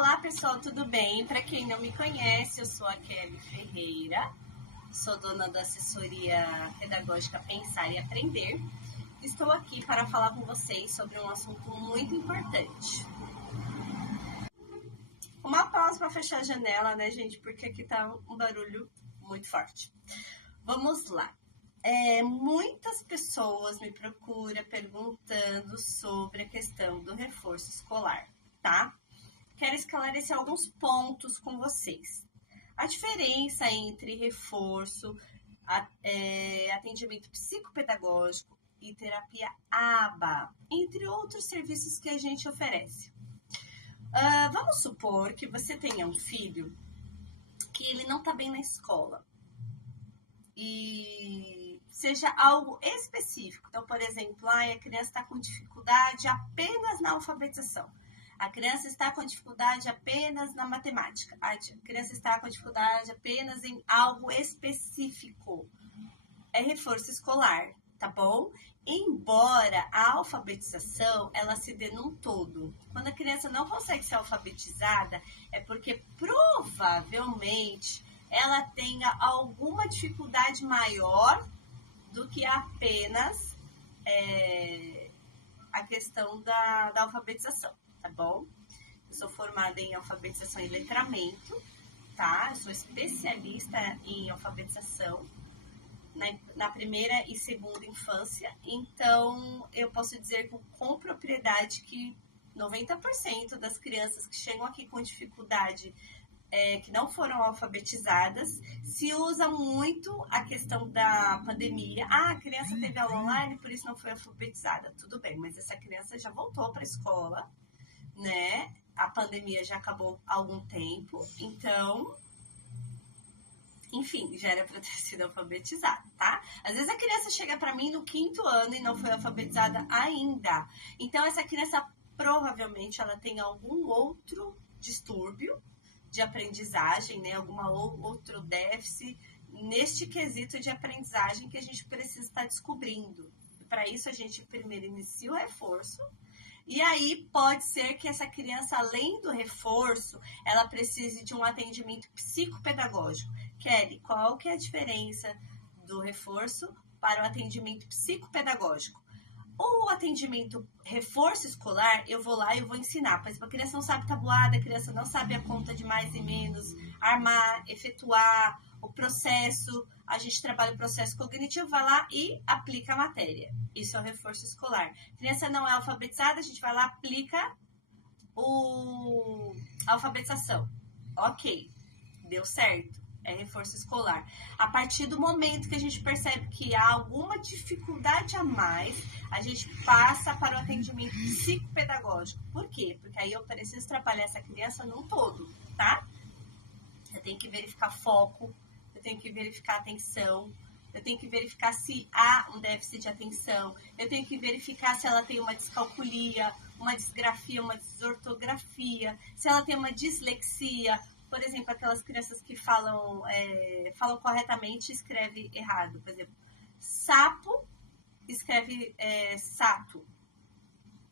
Olá pessoal, tudo bem? Para quem não me conhece, eu sou a Kelly Ferreira, sou dona da assessoria pedagógica Pensar e Aprender. Estou aqui para falar com vocês sobre um assunto muito importante. Uma pausa para fechar a janela, né, gente? Porque aqui tá um barulho muito forte. Vamos lá. Muitas pessoas me procuram perguntando sobre a questão do reforço escolar, tá? Quero esclarecer alguns pontos com vocês. A diferença entre reforço, atendimento psicopedagógico e terapia ABA, entre outros serviços que a gente oferece. Vamos supor que você tenha um filho que ele não está bem na escola e seja algo específico. Então, por exemplo, a criança está com dificuldade apenas na alfabetização. A criança está com dificuldade apenas na matemática. A criança está com dificuldade apenas em algo específico. É reforço escolar, tá bom? Embora a alfabetização, ela se dê num todo. Quando a criança não consegue ser alfabetizada, é porque provavelmente ela tenha alguma dificuldade maior do que apenas a questão da alfabetização. Tá bom? Eu sou formada em alfabetização e letramento, tá? Eu sou especialista em alfabetização na primeira e segunda infância, então eu posso dizer com propriedade que 90% das crianças que chegam aqui com dificuldade, que não foram alfabetizadas, se usa muito a questão da pandemia. A criança teve aula online, por isso não foi alfabetizada. Tudo bem, mas essa criança já voltou para a escola, né? A pandemia já acabou há algum tempo, então, enfim, já era para ter sido alfabetizada, tá? Às vezes a criança chega para mim no 5º ano e não foi alfabetizada ainda. Então, essa criança provavelmente ela tem algum outro distúrbio de aprendizagem, né? Alguma outro déficit neste quesito de aprendizagem que a gente precisa estar descobrindo. Para isso, a gente primeiro inicia o reforço. E aí pode ser que essa criança, além do reforço, ela precise de um atendimento psicopedagógico. Kelly, qual que é a diferença do reforço para o atendimento psicopedagógico? O atendimento reforço escolar, eu vou lá e eu vou ensinar. Por exemplo, a criança não sabe tabuada, a criança não sabe a conta de mais e menos, armar, efetuar o processo. A gente trabalha o processo cognitivo, vai lá e aplica a matéria. Isso é o reforço escolar. A criança não é alfabetizada, a gente vai lá e aplica a alfabetização. Ok, deu certo. É reforço escolar. A partir do momento que a gente percebe que há alguma dificuldade a mais, a gente passa para o atendimento psicopedagógico. Por quê? Porque aí eu preciso trabalhar essa criança num todo, tá? Eu tenho que verificar foco, eu tenho que verificar atenção, eu tenho que verificar se há um déficit de atenção, eu tenho que verificar se ela tem uma descalculia, uma disgrafia, uma desortografia, se ela tem uma dislexia. Por exemplo, aquelas crianças que falam corretamente e escrevem errado. Por exemplo, sapo escreve sato,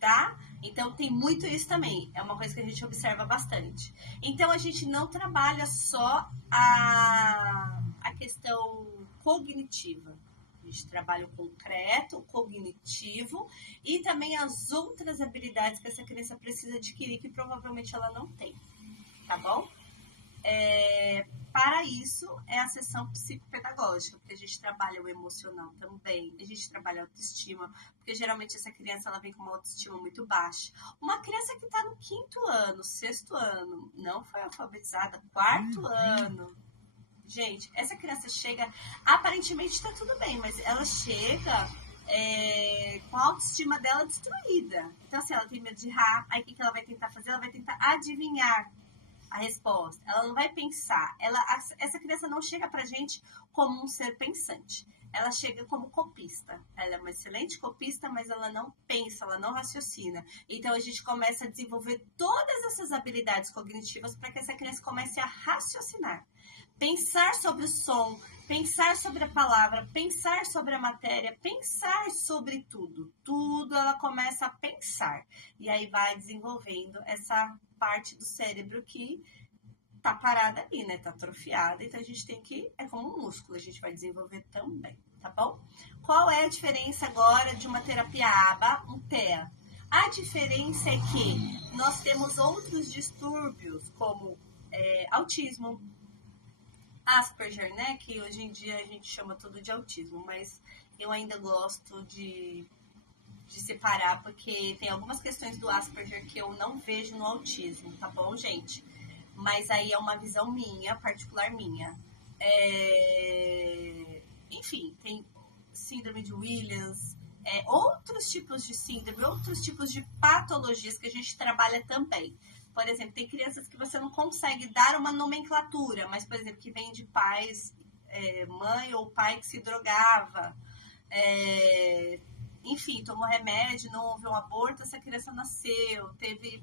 tá? Então, tem muito isso também. É uma coisa que a gente observa bastante. Então, a gente não trabalha só a questão cognitiva. A gente trabalha o concreto, o cognitivo e também as outras habilidades que essa criança precisa adquirir que provavelmente ela não tem, tá bom? Para isso é a sessão psicopedagógica, porque a gente trabalha o emocional também, a gente trabalha a autoestima, porque geralmente essa criança ela vem com uma autoestima muito baixa. Uma criança que está no 5º ano, 6º ano, não foi alfabetizada, 4º ano, gente, essa criança chega, aparentemente está tudo bem, mas ela chega com a autoestima dela destruída. Então, assim, ela tem medo de errar, aí o que ela vai tentar fazer? Ela vai tentar adivinhar a resposta, ela não vai pensar. Essa criança não chega pra gente como um ser pensante. ela chega como copista. Ela é uma excelente copista, mas ela não pensa, ela não raciocina. Então, a gente começa a desenvolver todas essas habilidades cognitivas para que essa criança comece a raciocinar. Pensar sobre o som, pensar sobre a palavra, pensar sobre a matéria, pensar sobre tudo. Tudo ela começa a pensar. E aí vai desenvolvendo essa parte do cérebro que tá parada ali, né? Tá atrofiada, então a gente tem que, é como um músculo, a gente vai desenvolver também, tá bom? Qual é a diferença agora de uma terapia ABA, um TEA? A diferença é que nós temos outros distúrbios, como autismo, Asperger, né? Que hoje em dia a gente chama tudo de autismo, mas eu ainda gosto de separar, porque tem algumas questões do Asperger que eu não vejo no autismo, tá bom, gente? Mas aí é uma visão minha, particular minha. Enfim, tem síndrome de Williams, outros tipos de síndrome, outros tipos de patologias que a gente trabalha também. Por exemplo, tem crianças que você não consegue dar uma nomenclatura, mas, por exemplo, que vem de pais, mãe ou pai que se drogava, enfim, tomou remédio, não houve um aborto, essa criança nasceu,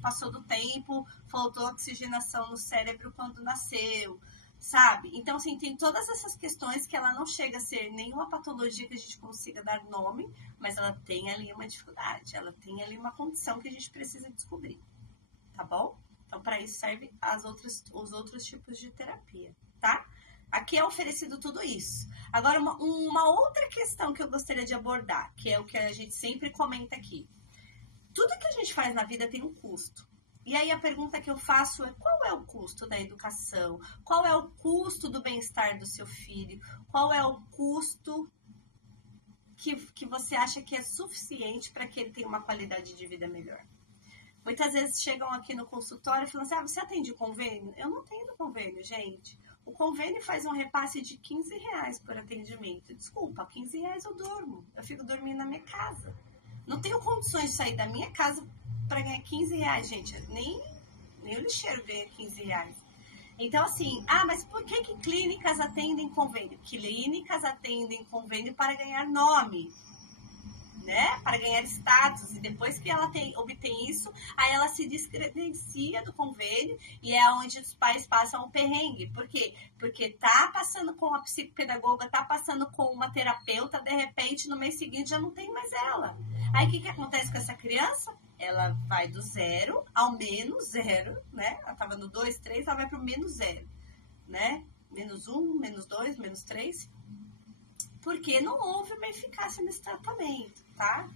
passou do tempo, faltou oxigenação no cérebro quando nasceu, sabe? Então, assim, tem todas essas questões que ela não chega a ser nenhuma patologia que a gente consiga dar nome, mas ela tem ali uma dificuldade, ela tem ali uma condição que a gente precisa descobrir, tá bom? Então, para isso serve os outros tipos de terapia, tá? Aqui é oferecido tudo isso. Agora, uma outra questão que eu gostaria de abordar, que é o que a gente sempre comenta aqui. Tudo que a gente faz na vida tem um custo. E aí a pergunta que eu faço é: qual é o custo da educação? Qual é o custo do bem-estar do seu filho? Qual é o custo que você acha que é suficiente para que ele tenha uma qualidade de vida melhor? Muitas vezes chegam aqui no consultório e falam assim: você atende convênio? Eu não tenho convênio, gente. O convênio faz um repasse de R$15 por atendimento. Desculpa, R$15 eu durmo. Eu fico dormindo na minha casa. Não tenho condições de sair da minha casa para ganhar R$15, gente. Nem o lixeiro ganha R$15. Então, assim, mas por que clínicas atendem convênio? Clínicas atendem convênio para ganhar nome, né, para ganhar status, e depois que ela obtém isso, aí ela se descredencia do convênio e é onde os pais passam o perrengue. Por quê? Porque tá passando com a psicopedagoga, tá passando com uma terapeuta, de repente no mês seguinte já não tem mais ela. Aí o que acontece com essa criança? Ela vai do 0 ao menos 0, né? Ela tava no 2, 3, ela vai pro menos 0, né? Menos 1, menos 2, menos 3. Porque não houve uma eficácia nesse tratamento, tá?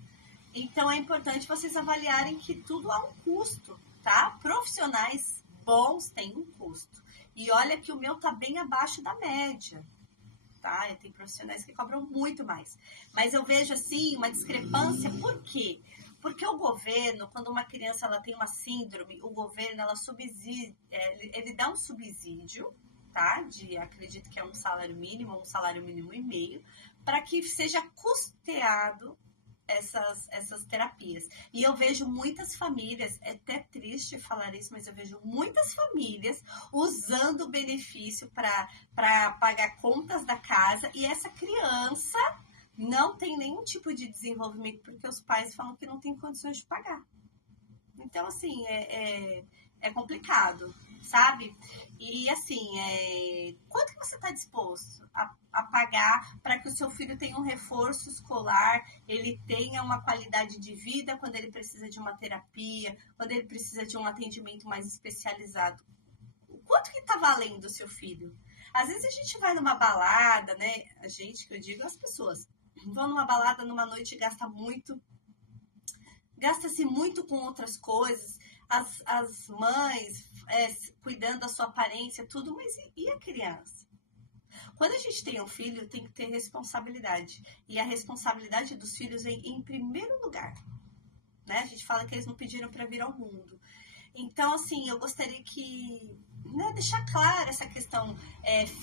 Então é importante vocês avaliarem que tudo há um custo, tá? Profissionais bons têm um custo. E olha que o meu tá bem abaixo da média, tá? Tem profissionais que cobram muito mais. Mas eu vejo, assim, uma discrepância. Por quê? Porque o governo, quando uma criança ela tem uma síndrome, o governo ela subsidia, ele dá um subsídio, tá? Acredito que é um salário mínimo e meio, para que seja custeado essas terapias. E eu vejo muitas famílias, é até triste falar isso, mas eu vejo muitas famílias usando o benefício para pagar contas da casa, e essa criança não tem nenhum tipo de desenvolvimento porque os pais falam que não tem condições de pagar. Então, assim, é complicado, sabe? E, assim, quanto que você está disposto a pagar para que o seu filho tenha um reforço escolar, ele tenha uma qualidade de vida quando ele precisa de uma terapia, quando ele precisa de um atendimento mais especializado? Quanto que está valendo o seu filho? Às vezes a gente vai numa balada, né? A gente, que eu digo, as pessoas vão numa balada numa noite e gasta-se muito com outras coisas, as mães cuidando da sua aparência, tudo, mas e a criança? Quando a gente tem um filho, tem que ter responsabilidade. E a responsabilidade dos filhos vem em primeiro lugar, né? A gente fala que eles não pediram para vir ao mundo. Então, assim, eu gostaria que, né, deixar clara essa questão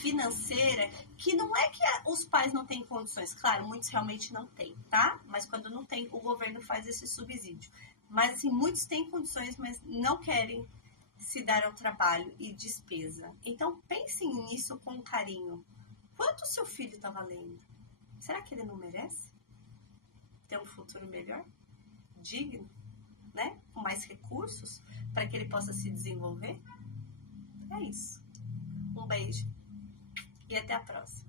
financeira, que não é que os pais não têm condições. Claro, muitos realmente não têm, tá? Mas quando não tem, o governo faz esse subsídio. Mas, assim, muitos têm condições, mas não querem se dar ao trabalho e despesa. Então, pensem nisso com carinho. Quanto o seu filho está valendo? Será que ele não merece ter um futuro melhor? Digno, né? Com mais recursos para que ele possa se desenvolver? É isso. Um beijo e até a próxima.